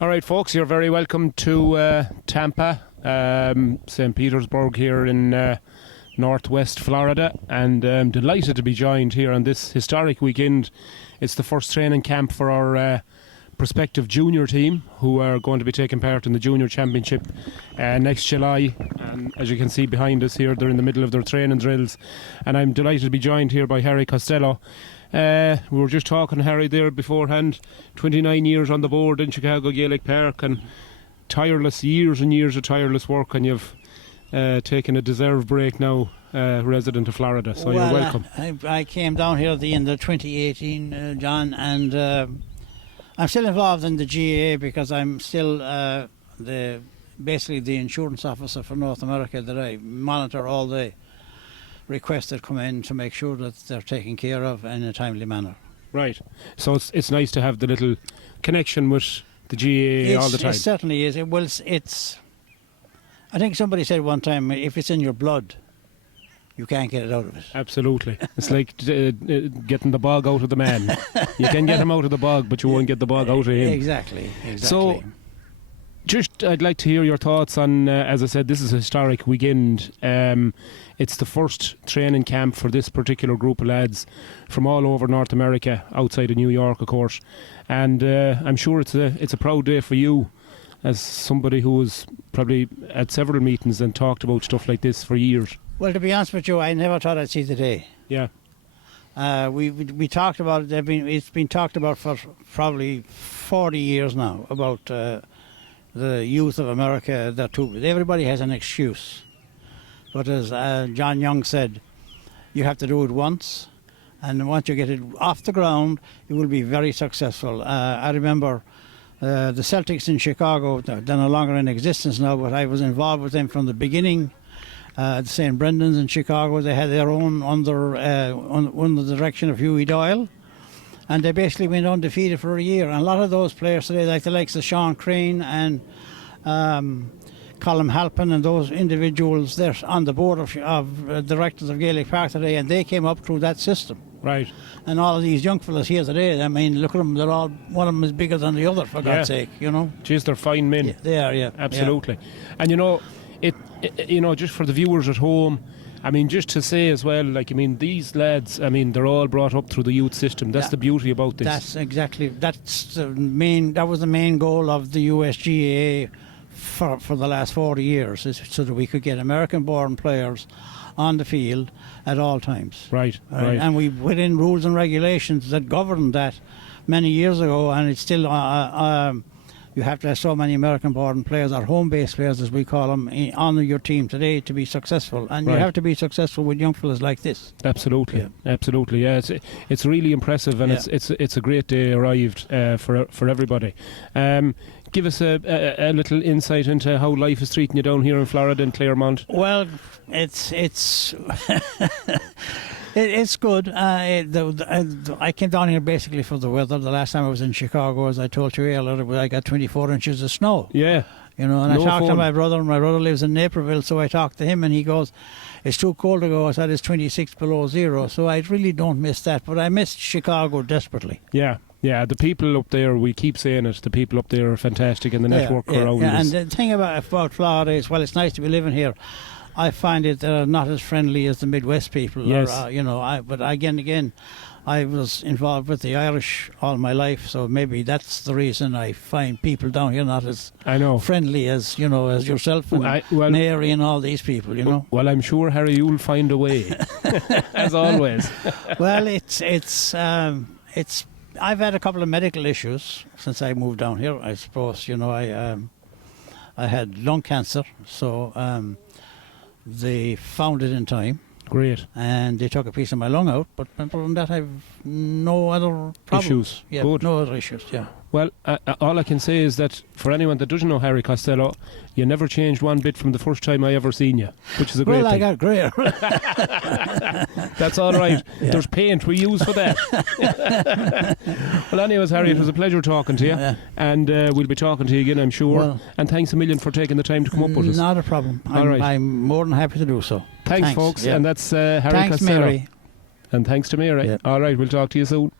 All right, folks, you're very welcome to Tampa, St. Petersburg here in northwest Florida, and I'm delighted to be joined here on this historic weekend. It's the first training camp for our prospective junior team, who are going to be taking part in the Junior Championship next July. And as you can see behind us here, they're in the middle of their training drills, and I'm delighted to be joined here by Harry Costelloe. We were just talking, Harry, there beforehand. 29 years on the board in Chicago Gaelic Park, and tireless years and years of tireless work, and you've taken a deserved break now, resident of Florida, so you're welcome. I came down here at the end of 2018, John, and I'm still involved in the GAA because I'm still basically the insurance officer for North America, that I monitor all the requests that come in to make sure that they're taken care of in a timely manner. Right. So it's nice to have the little connection with the GAA all the time. It certainly is. It's. I think somebody said one time, if it's in your blood, you can't get it out of it. Absolutely. It's like getting the bog out of the man. You can get him out of the bog, but you won't get the bog out of him. Exactly. So, I'd like to hear your thoughts on, as I said, this is a historic weekend. It's the first training camp for this particular group of lads from all over North America, outside of New York, of course. And I'm sure it's a proud day for you, as somebody who was probably at several meetings and talked about stuff like this for years. Well, to be honest with you, I never thought I'd see the day. Yeah. We talked about it. It's been talked about for probably 40 years now, about the youth of America. Everybody has an excuse. But as John Young said, you have to do it once, and once you get it off the ground, you will be very successful. I remember the Celtics in Chicago, they're no longer in existence now, but I was involved with them from the beginning. The St. Brendan's in Chicago, they had their own under the direction of Huey Doyle, and they basically went undefeated for a year. And a lot of those players today, like the likes of Sean Crane and Colin Halpin and those individuals, they're on the board of directors of Gaelic Park today, and they came up through that system. Right. And all of these young fellas here today, I mean, look at them, they're all, one of them is bigger than the other, for God's sake, you know. Jeez, they're fine men. Yeah, they are, yeah. Absolutely. Yeah. And you know, just for the viewers at home, I mean, just to say as well, like, I mean, these lads, I mean, they're all brought up through the youth system. That's the beauty about this. That was the main goal of the USGAA for the last 40 years, is so that we could get American-born players on the field at all times. Right. And we put in rules and regulations that governed that many years ago, and it's still you have to have so many American-born players, or home-based players as we call them, on your team today to be successful. And you have to be successful with young fellas like this. Absolutely, absolutely. Yeah, it's really impressive, and it's a great day arrived for everybody. Give us a little insight into how life is treating you down here in Florida in Claremont. Well, it's it's good. I came down here basically for the weather. The last time I was in Chicago, as I told you earlier, I got 24 inches of snow. Yeah. You know, and I talked to my brother. My brother lives in Naperville, so I talked to him, and he goes, "It's too cold to go." I said, "It's 26 below zero." So I really don't miss that, but I miss Chicago desperately. Yeah. Yeah, the people up there, we keep saying it, the people up there are fantastic, and the network around us. And the thing about Florida is, well, it's nice to be living here. I find it not as friendly as the Midwest people. Yes. But again, I was involved with the Irish all my life, so maybe that's the reason I find people down here not as friendly as as yourself and Mary and all these people. You know. Well, I'm sure, Harry, you'll find a way, as always. Well, it's. I've had a couple of medical issues since I moved down here. I suppose I had lung cancer, so they found it in time. Great. And they took a piece of my lung out, but other than that, I've no other problems. Issues. Yeah, good. No other issues. Yeah. Well, all I can say is that for anyone that doesn't know Harry Costelloe, you never changed one bit from the first time I ever seen you, which is a great thing. Well, I got grey. That's all right. Yeah. There's paint we use for that. Well, anyways, Harry, it was a pleasure talking to you, and we'll be talking to you again, I'm sure. Well, and thanks a million for taking the time to come up with us. Not a problem. I'm more than happy to do so. Thanks folks. Yeah. And that's Harry Costelloe. Mary. And thanks to Mary. Yeah. All right, we'll talk to you soon.